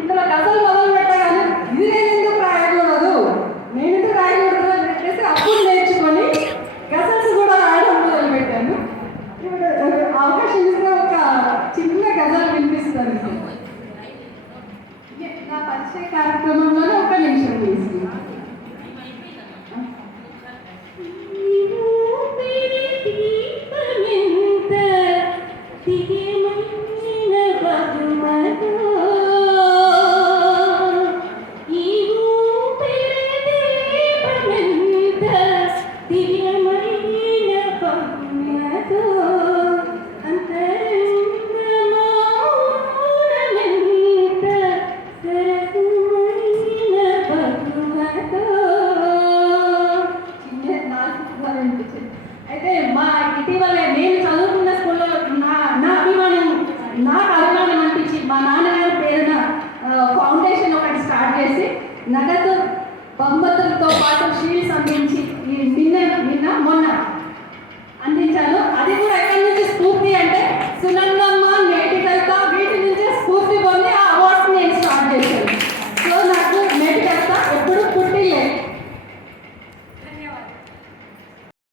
ఇందులో గజలు మొదలు పెట్టగానే ఇది నేను ఎందుకు రాయకూడదు? నేను ఎందుకు రాయకూడదు అని చెప్పేసి అప్పుడు నేర్చుకొని గజల్స్ కూడా రాయడం మొదలు పెట్టాను. అవకాశం ఇస్తే ఒక చిన్న గజల్ వినిపిస్తుంది. నా పరిచయ కార్యక్రమంలోనే ఒక నిమిషం తీసుకున్నాను Thank you. నగదు బొమ్మతులతో పాటు షీల్డ్స్ అందించి 你那个